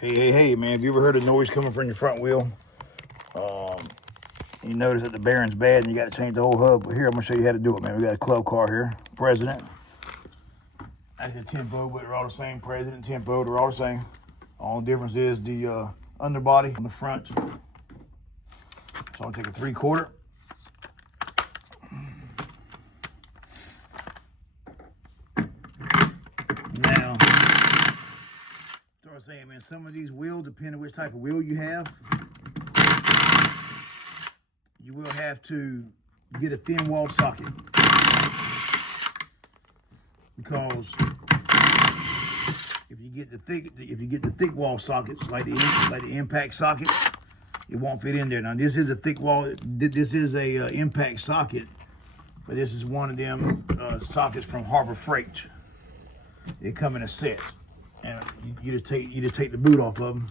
Hey, man, have you ever heard a noise coming from your front wheel? You notice that the bearing's bad and you got to change the whole hub. But here, I'm going to show you how to do it, man. We got a club car here, Precedent. That's a tempo, but they're all the same. Precedent, tempo, they're all the same. All the difference is the underbody on the front. So I'm going to take a 3/4. Now, so I was saying, man, some of these wheels, depending on which type of wheel you have, you will have to get a thin wall socket, because if you get the thick wall sockets like the impact socket, it won't fit in there. Now this is a thick wall. This is a impact socket, but this is one of them sockets from Harbor Freight. They come in a set, and you just take the boot off of them.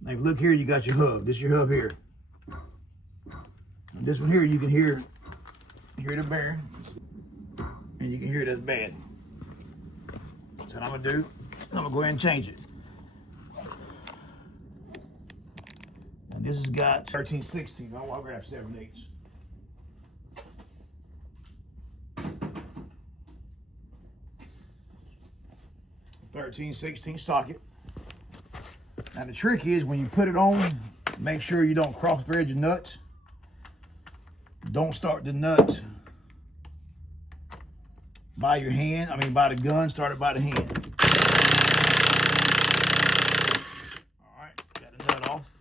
Now if you look here, you got your hub. This is your hub here. And this one here, you can hear the bearing, and you can hear that's bad. So what I'm gonna do, I'm gonna go ahead and change it. And this has got 13/16. I'll grab 7/8. (13/16) socket. Now the trick is when you put it on, make sure you don't cross thread your nuts. Don't start the nut by your hand. By the gun. Start it by the hand. All right, got the nut off.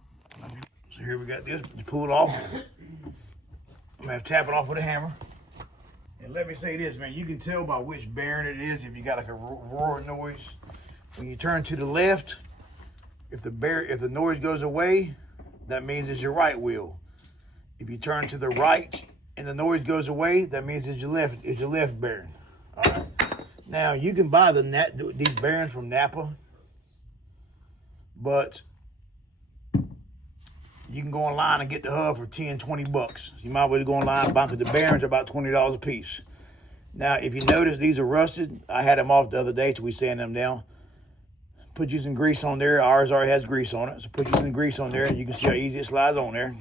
So here we got this. You pull it off. I'm gonna have to tap it off with a hammer. And let me say this, man. You can tell by which bearing it is if you got like a roar noise. When you turn to the left, if the noise goes away, that means it's your right wheel. If you turn to the right and the noise goes away, that means it's your left bearing. All right. Now you can buy these bearings from Napa, but you can go online and get the hub for 10, 20 bucks. You might as well go online and buy, because the bearings are about $20 a piece. Now, if you notice these are rusted, I had them off the other day, so we sand them down. Put you some grease on there. Ours already has grease on it, so put you some grease on there, and you can see how easy it slides on there.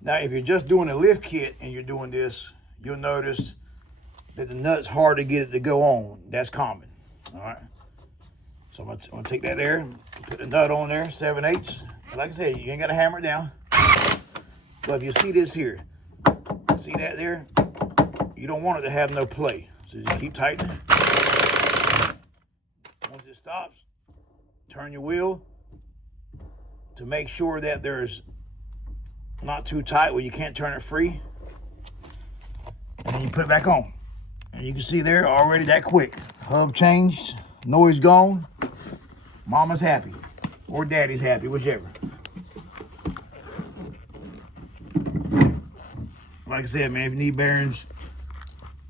Now, if you're just doing a lift kit and you're doing this, you'll notice that the nut's hard to get it to go on. That's common, all right? So I'm gonna take that there, put the nut on there, 7/8. Like I said, you ain't gotta hammer it down. But if you see this here, see that there? You don't want it to have no play. So just keep tightening. Once it stops, turn your wheel to make sure that there's not too tight where you can't turn it free. And then you put it back on. And you can see there already that quick. Hub changed, noise gone. Mama's happy, or daddy's happy, whichever. Like I said, man, if you need bearings,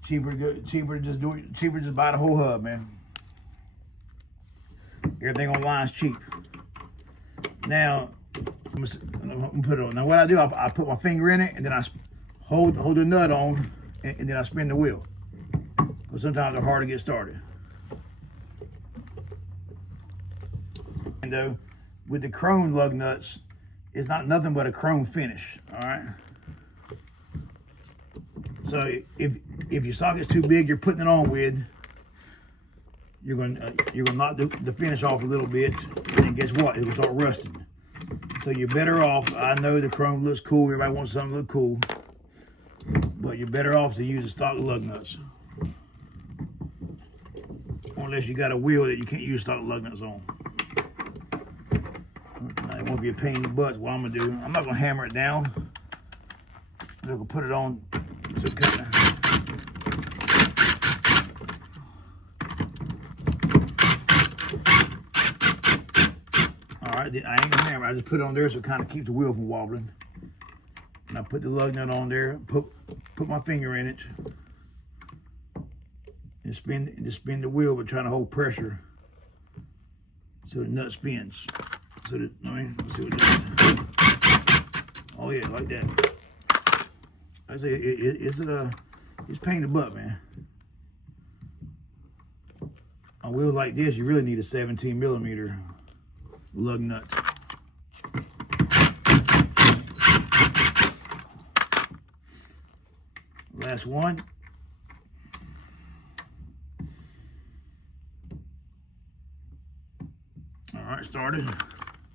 cheaper just buy the whole hub, man. Everything online is cheap. Now, I'm gonna put it on. Now what I do, I put my finger in it, and then I hold the nut on, and then I spin the wheel. Because sometimes they're hard to get started. And though, with the chrome lug nuts, it's not nothing but a chrome finish. All right. So if your socket's too big, you're putting it on with, you're gonna knock the finish off a little bit, and then guess what? It will start rusting. So you're better off. I know the chrome looks cool. Everybody wants something to look cool, but you're better off to use the stock lug nuts, unless you got a wheel that you can't use stock lug nuts on. It won't be a pain in the butt. What I'm gonna do, I'm not gonna hammer it down. I'm gonna put it on. So kind of. All right, I ain't gonna hammer. I just put it on there so it kind of keeps the wheel from wobbling. And I put the lug nut on there. Put my finger in it, and spin the wheel, but trying to hold pressure so the nut spins. So that, let's see what it does. Oh yeah, like that. I say it's pain in the butt, man. On wheels like this, you really need a 17 millimeter lug nuts. Last one. All right, started.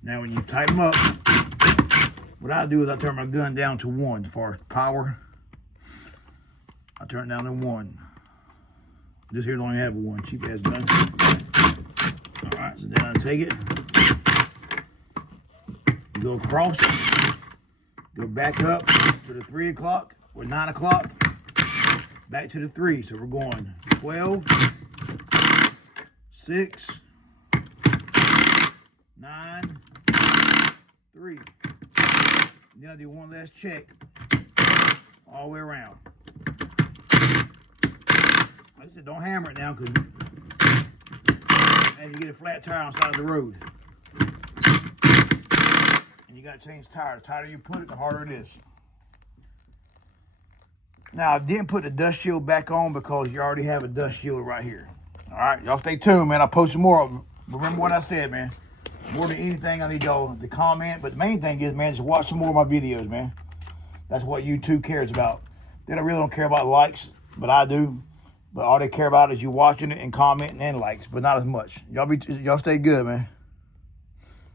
Now when you tighten them up, what I do is I turn my gun down to 1 as far as power. I turn it down to 1. This here don't even have a 1, cheap ass gun. All right, so then I take it, go across, go back up to the 3 o'clock or 9 o'clock, back to the 3. So we're going 12, 6, 9, 3. Then I do one last check all the way around. Like I said, don't hammer it now because you get a flat tire on the side of the road. And you got to change the tire. The tighter you put it, the harder it is. Now, I didn't put the dust shield back on because you already have a dust shield right here. All right, y'all stay tuned, man. I'll post some more of them. Remember what I said, man. More than anything, I need y'all to comment. But the main thing is, man, just watch some more of my videos, man. That's what YouTube cares about. They really don't care about likes, but I do. But all they care about is you watching it and commenting and likes, but not as much. Y'all stay good, man.